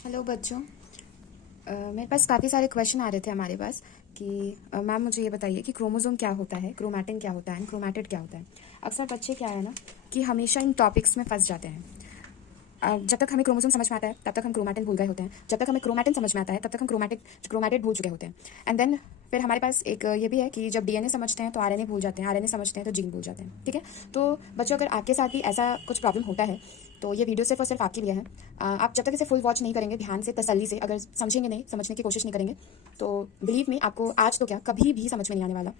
Hello बच्चों। मेरे पास काफ़ी सारे क्वेश्चन आ रहे थे हमारे पास कि मैम मुझे ये बताइए कि क्रोमोसोम क्या होता है, क्रोमैटिन क्या होता है, क्रोमैटिड क्या होता है। अक्सर बच्चे क्या है ना कि हमेशा इन टॉपिक्स में फंस जाते हैं। जब तक हमें क्रोमोसोम समझ में आता है तब तक हम क्रोमैटिन भूल गए होते हैं, जब तक हमें क्रोमैटिन समझ में आता है तब तक हम क्रोमैटिड भूल चुके होते हैं। एंड देन फिर हमारे पास एक ये भी है कि जब डीएनए समझते हैं तो आरएनए भूल जाते हैं, आरएनए समझते हैं तो जीन भूल जाते हैं। ठीक है, तो बच्चों अगर आपके साथ भी ऐसा कुछ प्रॉब्लम होता है तो ये वीडियो सिर्फ और सिर्फ आपके लिए है। आप जब तक इसे फुल वॉच नहीं करेंगे, ध्यान से तसल्ली से अगर समझेंगे नहीं, समझने की कोशिश नहीं करेंगे, तो बिलीव मी आपको आज तो क्या कभी भी समझ में नहीं आने वाला।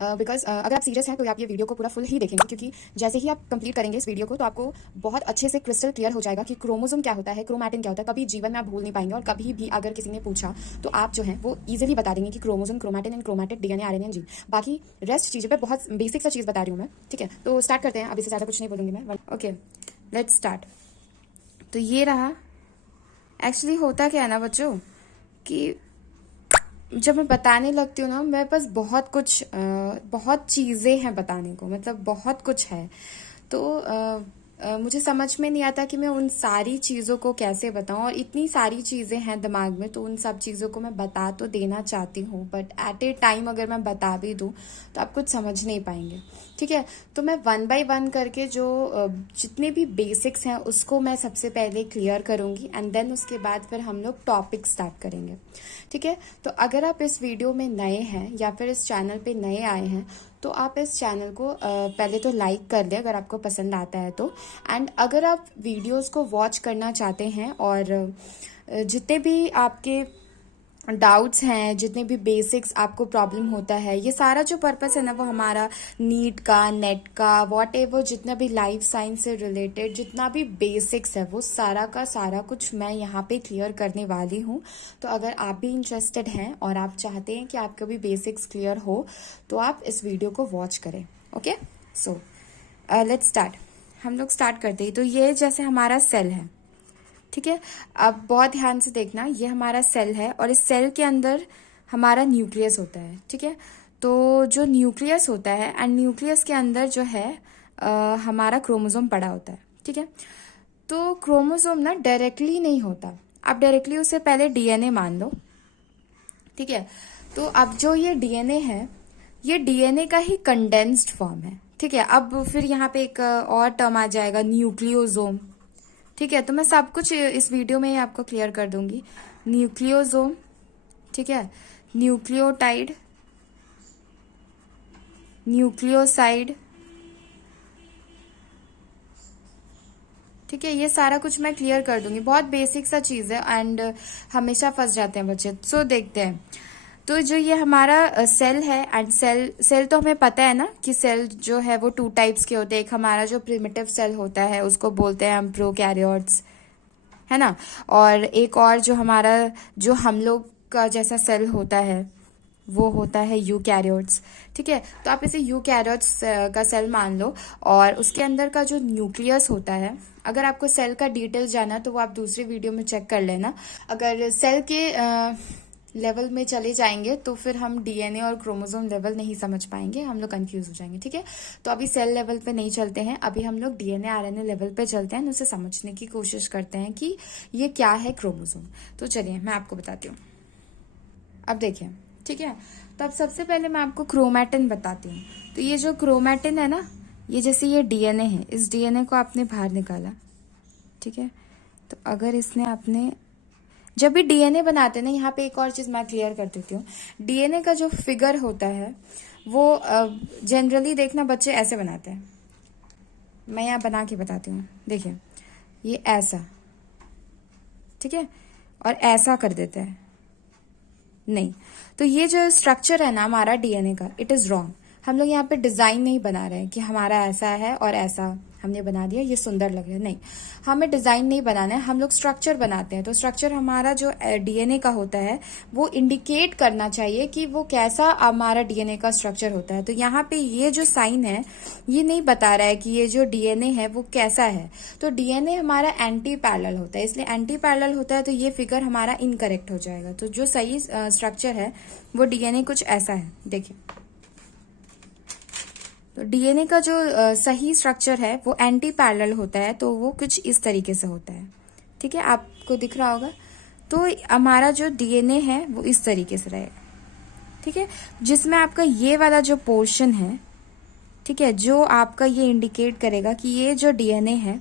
बिकॉज अगर आप सीरियस हैं तो आप ये वीडियो को पूरा फुल ही देखेंगे, क्योंकि जैसे ही आप कंप्लीट करेंगे इस वीडियो को तो आपको बहुत अच्छे से क्रिस्टल क्लियर हो जाएगा कि क्रोमोसोम क्या होता है, क्रोमैटिन क्या होता है। कभी जीवन में आप भूल नहीं पाएंगे, और कभी भी अगर किसी ने पूछा तो आप जो है वो इजीली बता देंगे कि chromosome, chromatin and chromatid, DNA, RNA, gene. बाकी रेस्ट चीज़ों पे बहुत बेसिक सा चीज़ बता रही हूँ मैं। ठीक है, तो स्टार्ट करते हैं। अभी से ज़्यादा कुछ नहीं बोलूँगी मैं। Okay, let's start. तो ये रहा। एक्चुअली होता क्या है ना बच्चों कि जब मैं बताने लगती हूँ ना, मेरे पास बहुत चीज़ें हैं बताने को, मतलब बहुत कुछ है। तो मुझे समझ में नहीं आता कि मैं उन सारी चीज़ों को कैसे बताऊं, और इतनी सारी चीज़ें हैं दिमाग में, तो उन सब चीज़ों को मैं बता तो देना चाहती हूँ, बट एट ए टाइम अगर मैं बता भी दूँ तो आप कुछ समझ नहीं पाएंगे। ठीक है, तो मैं वन बाय वन करके जो जितने भी बेसिक्स हैं उसको मैं सबसे पहले क्लियर करूँगी, एंड देन उसके बाद फिर हम लोग टॉपिक स्टार्ट करेंगे। ठीक है, तो अगर आप इस वीडियो में नए हैं या फिर इस चैनल पे नए आए हैं तो आप इस चैनल को पहले तो लाइक कर लें अगर आपको पसंद आता है तो। एंड अगर आप वीडियोस को वॉच करना चाहते हैं और जितने भी आपके डाउट्स हैं, जितने भी बेसिक्स आपको प्रॉब्लम होता है, ये सारा जो पर्पस है ना वो हमारा नीट का, नेट का, वॉट एवर, जितना भी लाइफ साइंस से रिलेटेड जितना भी बेसिक्स है वो सारा का सारा कुछ मैं यहाँ पे क्लियर करने वाली हूँ। तो अगर आप भी इंटरेस्टेड हैं और आप चाहते हैं कि आपका भी बेसिक्स क्लियर हो तो आप इस वीडियो को वॉच करें। Okay, so let's start. हम लोग स्टार्ट करते हैं। तो ये जैसे हमारा सेल है, ठीक है। अब बहुत ध्यान से देखना, ये हमारा सेल है और इस सेल के अंदर हमारा न्यूक्लियस होता है। ठीक है, तो जो न्यूक्लियस होता है एंड न्यूक्लियस के अंदर जो है हमारा क्रोमोसोम पड़ा होता है। ठीक है, तो क्रोमोसोम ना डायरेक्टली नहीं होता, आप डायरेक्टली उसे पहले डीएनए मान लो। ठीक है, तो अब जो ये डीएनए है ये डीएनए का ही कंडेंस्ड फॉर्म है। ठीक है, अब फिर यहाँ पे एक और टर्म आ जाएगा, न्यूक्लियोसोम। ठीक है, तो मैं सब कुछ इस वीडियो में ही आपको क्लियर कर दूंगी। न्यूक्लियोसोम, ठीक है, न्यूक्लियोटाइड, न्यूक्लियोसाइड। ठीक है, ये सारा कुछ मैं क्लियर कर दूंगी, बहुत बेसिक सा चीज़ है एंड हमेशा फंस जाते हैं बच्चे। सो देखते हैं। तो जो ये हमारा सेल है एंड सेल तो हमें पता है ना कि सेल जो है वो टू टाइप्स के होते हैं। एक हमारा जो प्रिमिटिव सेल होता है उसको बोलते हैं हम प्रोकैरियोट्स, है ना। और एक और जो हमारा, जो हम लोग का जैसा सेल होता है वो होता है यूकैरियोट्स। ठीक है, तो आप इसे यूकैरियोट्स का सेल मान लो, और उसके अंदर का जो न्यूक्लियस होता है, अगर आपको सेल का डिटेल्स जाना तो वो आप दूसरी वीडियो में चेक कर लेना। अगर सेल के लेवल में चले जाएंगे तो फिर हम डीएनए और क्रोमोसोम लेवल नहीं समझ पाएंगे, हम लोग कंफ्यूज हो जाएंगे। ठीक है, तो अभी सेल लेवल पे नहीं चलते हैं, अभी हम लोग डीएनए आरएनए लेवल पे चलते हैं, उसे समझने की कोशिश करते हैं कि ये क्या है क्रोमोसोम। तो चलिए मैं आपको बताती हूँ। अब देखिए, ठीक है, तो अब सबसे पहले मैं आपको क्रोमैटिन बताती हूँ। तो ये जो क्रोमैटिन है ना, ये जैसे ये डीएनए है, इस डीएनए को आपने बाहर निकाला। ठीक है, तो अगर इसने आपने जब भी डीएनए बनाते हैं ना, यहाँ पे एक और चीज मैं क्लियर कर देती हूँ। डीएनए का जो फिगर होता है वो जनरली देखना बच्चे ऐसे बनाते हैं, मैं यहाँ बना के बताती हूँ। देखिए, ये ऐसा, ठीक है, और ऐसा कर देते हैं, नहीं। तो ये जो स्ट्रक्चर है ना हमारा डीएनए का, इट इज रॉन्ग। हम लोग यहाँ पे डिजाइन नहीं बना रहे हैं कि हमारा ऐसा है और ऐसा हमने बना दिया, ये सुंदर लग रहा है, नहीं। हमें डिजाइन नहीं बनाना है, हम लोग स्ट्रक्चर बनाते हैं। तो स्ट्रक्चर हमारा जो डीएनए का होता है वो इंडिकेट करना चाहिए कि वो कैसा हमारा डीएनए का स्ट्रक्चर होता है। तो यहाँ पे ये जो साइन है ये नहीं बता रहा है कि ये जो डीएनए है वो कैसा है। तो डीएनए हमारा एंटी पैरेलल होता है, इसलिए एंटी पैरेलल होता है तो ये फिगर हमारा इनकरेक्ट हो जाएगा। तो जो सही स्ट्रक्चर है वो डीएनए कुछ ऐसा है, देखिए। तो डीएनए का जो सही स्ट्रक्चर है वो एंटी पैरेलल होता है, तो वो कुछ इस तरीके से होता है। ठीक है, आपको दिख रहा होगा। तो हमारा जो डीएनए है वो इस तरीके से रहेगा, ठीक है, जिसमें आपका ये वाला जो पोर्शन है, ठीक है, जो आपका ये इंडिकेट करेगा कि ये जो डीएनए है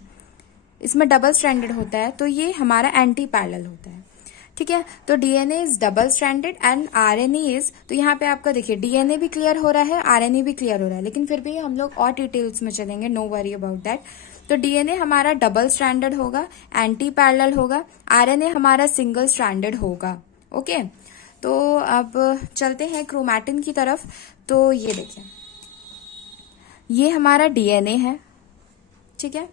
इसमें डबल स्ट्रैंडेड होता है, तो ये हमारा एंटी पैरेलल होता है, ठीक है। तो DNA is double stranded and RNA is, तो यहाँ पे आपका देखिए डीएनए भी क्लियर हो रहा है, आरएनए भी क्लियर हो रहा है, लेकिन फिर भी हम लोग और डिटेल्स में चलेंगे, नो वरी अबाउट दैट। तो डीएनए हमारा डबल स्ट्रैंडेड होगा, एंटी पैरेलल होगा, आरएनए हमारा सिंगल स्ट्रैंडेड होगा, ओके। तो अब चलते हैं क्रोमैटिन की तरफ। तो ये देखिए, ये हमारा डीएनए है, ठीक है।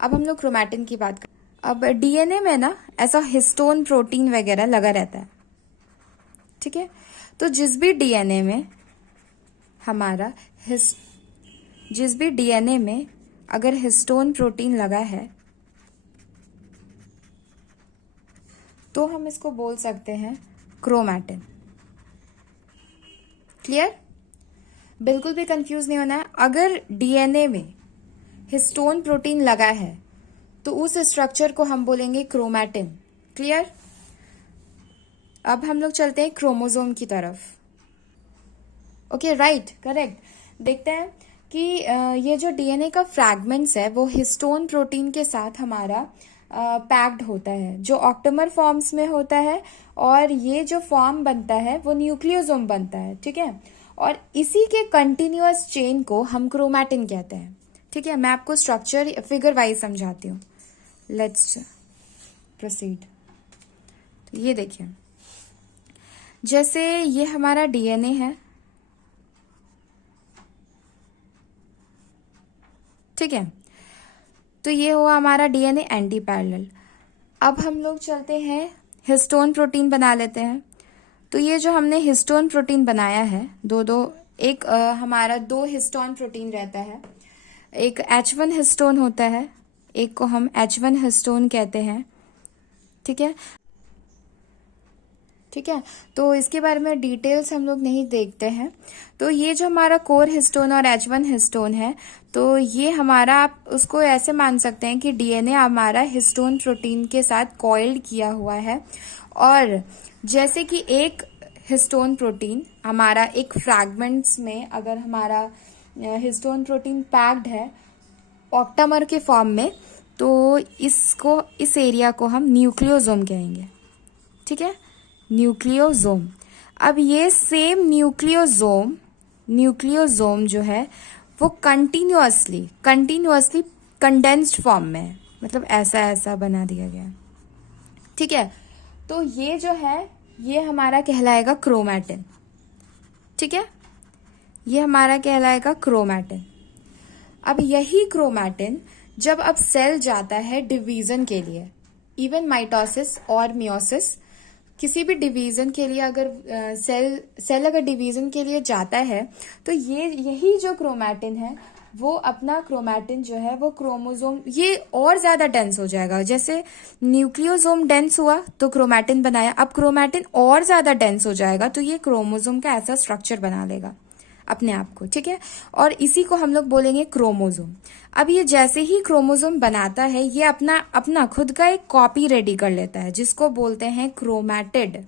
अब हम लोग क्रोमैटिन की बात करें। अब डीएनए में ना ऐसा हिस्टोन प्रोटीन वगैरह लगा रहता है, ठीक है। तो जिस भी डीएनए में हमारा जिस भी डीएनए में अगर हिस्टोन प्रोटीन लगा है तो हम इसको बोल सकते हैं क्रोमैटिन। क्लियर? बिल्कुल भी कंफ्यूज नहीं होना है। अगर डीएनए में हिस्टोन प्रोटीन लगा है तो उस स्ट्रक्चर को हम बोलेंगे क्रोमैटिन। क्लियर? अब हम लोग चलते हैं क्रोमोसोम की तरफ। Okay, right, correct. देखते हैं कि ये जो डीएनए का फ्रैगमेंट्स है वो हिस्टोन प्रोटीन के साथ हमारा पैक्ड होता है, जो ऑक्टोमर फॉर्म्स में होता है, और ये जो फॉर्म बनता है वो न्यूक्लियोसोम बनता है, ठीक है। और इसी के कंटिन्यूअस चेन को हम क्रोमैटिन कहते हैं, ठीक है। मैं आपको स्ट्रक्चर फिगर वाइज समझाती हूँ। Let's proceed. तो ये देखिए, जैसे ये हमारा डीएनए है, ठीक है। तो ये हुआ हमारा डीएनए एंटी पैरेलल। अब हम लोग चलते हैं हिस्टोन प्रोटीन बना लेते हैं। तो ये जो हमने हिस्टोन प्रोटीन बनाया है, एक हमारा 2 हिस्टोन प्रोटीन रहता है। एक H1 हिस्टोन होता है, एक को हम H1 हिस्टोन कहते हैं, ठीक है, ठीक है। तो इसके बारे में डिटेल्स हम लोग नहीं देखते हैं। तो ये जो हमारा कोर हिस्टोन और H1 हिस्टोन है, तो ये हमारा, आप उसको ऐसे मान सकते हैं कि डीएनए हमारा हिस्टोन प्रोटीन के साथ कॉइल्ड किया हुआ है। और जैसे कि एक हिस्टोन प्रोटीन हमारा एक फ्रैगमेंट्स में, अगर हमारा हिस्टोन प्रोटीन पैक्ड है ऑक्टामर के फॉर्म में, तो इस एरिया को हम न्यूक्लियोसोम कहेंगे, ठीक है, न्यूक्लियोसोम। अब ये सेम न्यूक्लियोसोम जो है वो कंटिन्यूअसली कंडेंस्ड फॉर्म में है, मतलब ऐसा बना दिया गया, ठीक है। तो ये जो है ये हमारा कहलाएगा क्रोमैटिन, ठीक है, ये हमारा कहलाएगा क्रोमैटिन। अब यही क्रोमैटिन जब अब सेल जाता है डिवीजन के लिए, इवन माइटोसिस और मियोसिस, किसी भी डिवीजन के लिए अगर सेल अगर डिवीजन के लिए जाता है, तो यही जो क्रोमैटिन है वो अपना क्रोमैटिन जो है वो क्रोमोसोम, ये और ज्यादा डेंस हो जाएगा। जैसे न्यूक्लियोसोम डेंस हुआ तो क्रोमैटिन बनाया, अब क्रोमैटिन और ज्यादा डेंस हो जाएगा तो ये क्रोमोसोम का ऐसा स्ट्रक्चर बना लेगा अपने आप को, ठीक है। और इसी को हम लोग बोलेंगे क्रोमोसोम। अब ये जैसे ही क्रोमोसोम बनाता है ये अपना खुद का एक कॉपी रेडी कर लेता है, जिसको बोलते हैं क्रोमैटिड,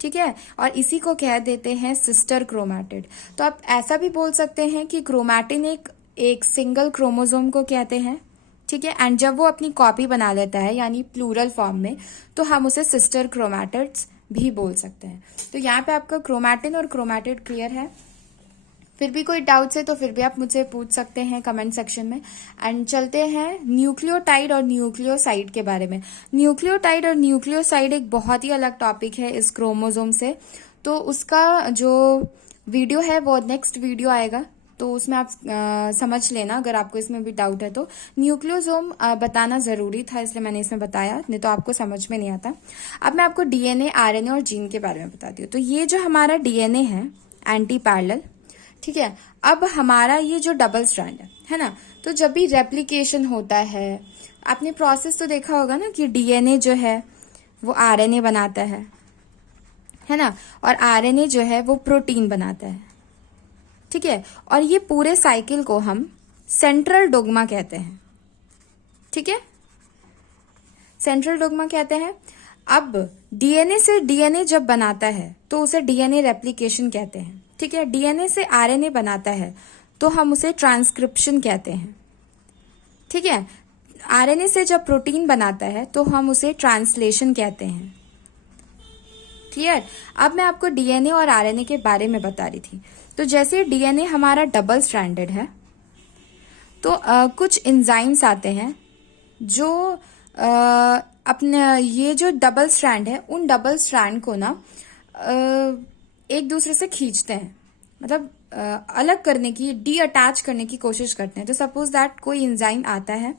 ठीक है। और इसी को कह देते हैं सिस्टर क्रोमैटिड। तो आप ऐसा भी बोल सकते हैं कि क्रोमैटिन एक सिंगल क्रोमोसोम को कहते हैं, ठीक है। एंड जब वो अपनी कॉपी बना लेता है यानी प्लूरल फॉर्म में, तो हम उसे सिस्टर क्रोमैटिड्स भी बोल सकते हैं। तो यहाँ पे आपका क्रोमैटिन और क्रोमैटिड क्लियर है। फिर भी कोई डाउट्स है तो फिर भी आप मुझसे पूछ सकते हैं कमेंट सेक्शन में। एंड चलते हैं न्यूक्लियोटाइड और न्यूक्लियोसाइड के बारे में। न्यूक्लियोटाइड और न्यूक्लियोसाइड एक बहुत ही अलग टॉपिक है इस क्रोमोसोम से, तो उसका जो वीडियो है वो नेक्स्ट वीडियो आएगा, तो उसमें आप समझ लेना अगर आपको इसमें भी डाउट है तो। न्यूक्लियोसोम बताना जरूरी था इसलिए मैंने इसमें बताया, नहीं तो आपको समझ में नहीं आता। अब मैं आपको डीएनए, आरएनए और जीन के बारे में बताती हूँ। तो ये जो हमारा डीएनए है एंटी पैरेलल, ठीक है। अब हमारा ये जो डबल स्ट्रैंड है ना, तो जब भी रेप्लिकेशन होता है, आपने प्रोसेस तो देखा होगा ना कि डीएनए जो है वो आरएनए बनाता है ना, और आरएनए जो है वो प्रोटीन बनाता है, ठीक है। और ये पूरे साइकिल को हम सेंट्रल डोग्मा कहते हैं, ठीक है। सेंट्रल डोग्मा कहते हैं। अब डीएनए से डीएनए जब बनाता है तो उसे डीएनए रेप्लिकेशन कहते हैं, ठीक है। डीएनए से आरएनए बनाता है तो हम उसे ट्रांसक्रिप्शन कहते हैं, ठीक है। आरएनए से जब प्रोटीन बनाता है तो हम उसे ट्रांसलेशन कहते हैं, क्लियर। अब मैं आपको डीएनए और आरएनए के बारे में बता रही थी। तो जैसे डीएनए हमारा डबल स्ट्रैंडेड है, तो कुछ एंजाइम्स आते हैं जो अपने ये जो डबल स्ट्रैंड है, उन डबल स्ट्रैंड को ना एक दूसरे से खींचते हैं, मतलब अलग करने की, डी अटैच करने की कोशिश करते हैं। तो सपोज दैट कोई एंजाइम आता है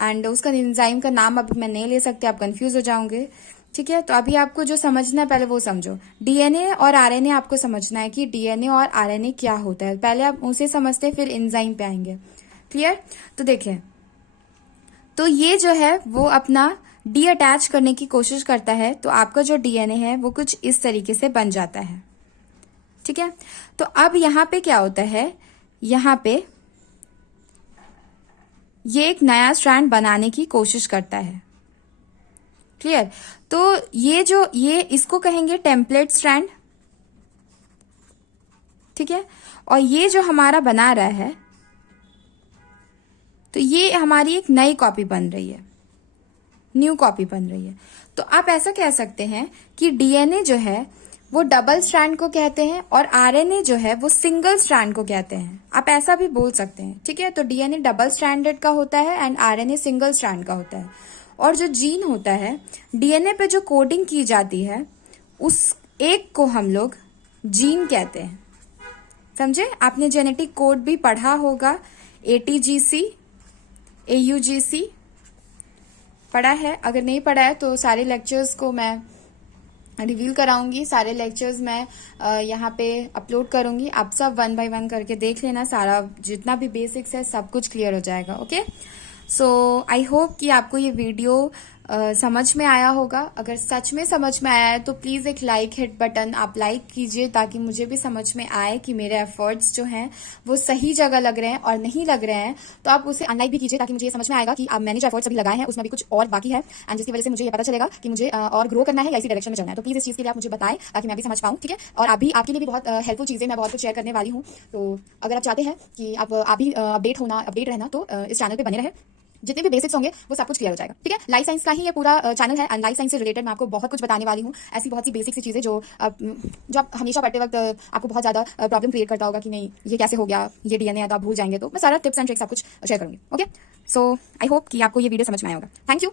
एंड उसका एंजाइम का नाम अभी मैं नहीं ले सकती, आप कंफ्यूज हो जाओगे, ठीक है। तो अभी आपको जो समझना है पहले वो समझो। डीएनए और आरएनए आपको समझना है कि डीएनए और आरएनए क्या होता है, पहले आप उसे समझते हैं, फिर एंजाइम पे आएंगे, क्लियर। तो देखिए, तो ये जो है वो अपना डी अटैच करने की कोशिश करता है, तो आपका जो डीएनए है वो कुछ इस तरीके से बन जाता है, ठीक है। तो अब यहां पे क्या होता है, यहां पे ये एक नया स्ट्रैंड बनाने की कोशिश करता है, क्लियर। तो ये इसको कहेंगे टेम्पलेट स्ट्रैंड, ठीक है। और ये जो हमारा बना रहा है, तो ये हमारी एक नई कॉपी बन रही है, न्यू कॉपी बन रही है। तो आप ऐसा कह सकते हैं कि डीएनए जो है वो डबल स्ट्रैंड को कहते हैं और आरएनए जो है वो सिंगल स्ट्रैंड को कहते हैं, आप ऐसा भी बोल सकते हैं, ठीक है। तो डीएनए डबल स्ट्रैंडेड का होता है एंड आरएनए सिंगल स्ट्रैंड का होता है। और जो जीन होता है, डीएनए पे जो कोडिंग की जाती है, उस एक को हम लोग जीन कहते हैं, समझे। आपने जेनेटिक कोड भी पढ़ा होगा, ATGC, AUGC पढ़ा है। अगर नहीं पढ़ा है तो सारे लेक्चर्स को मैं रिवील कराऊंगी, सारे लेक्चर्स मैं यहाँ पे अपलोड करूंगी, आप सब 1 बाय 1 करके देख लेना, सारा जितना भी बेसिक्स है सब कुछ क्लियर हो जाएगा, ओके। सो आई होप कि आपको ये वीडियो समझ में आया होगा। अगर सच में समझ में आया है तो प्लीज एक लाइक हिट बटन आप लाइक कीजिए, ताकि मुझे भी समझ में आए कि मेरे एफर्ट्स जो हैं वो सही जगह लग रहे हैं, और नहीं लग रहे हैं तो आप उसे अनलाइक भी कीजिए, ताकि मुझे ये समझ में आएगा कि अब मैंने जो एफर्ट्स अभी लगाए हैं उसमें भी कुछ और बाकी है, एंड जिसकी वजह से मुझे ये पता चलेगा कि मुझे और ग्रो करना है या इसी डायरेक्शन में चलना है। तो प्लीज इस चीज के लिए आप मुझे बताएं ताकि मैं भी समझ पाऊं, ठीक है। और अभी आपके लिए भी बहुत हेल्पफुल चीजें मैं बहुत कुछ शेयर करने वाली हूँ। तो अगर आप चाहते हैं कि आप भी अपडेट रहना, तो इस चैनल पे बने रहे, जितने भी बेसिक्स होंगे वो सब कुछ क्लियर हो जाएगा, ठीक है। लाइफ साइंस का ही ये पूरा चैनल है, एंड लाइफ साइंस से रिलेटेड मैं आपको बहुत कुछ बताने वाली हूँ। ऐसी बहुत सी बेसिक सी चीजें जो आप हमेशा पढ़ते वक्त आपको बहुत ज्यादा प्रॉब्लम क्रिएट करता होगा कि नहीं ये कैसे हो गया, ये डीएनए तो आप भूल जाएंगे, तो मैं सारा टिप्स एंड ट्रिक्स सब कुछ शेयर करूंगी, ओके। सो आई होप कि आपको ये वीडियो समझ में आया होगा। Thank you.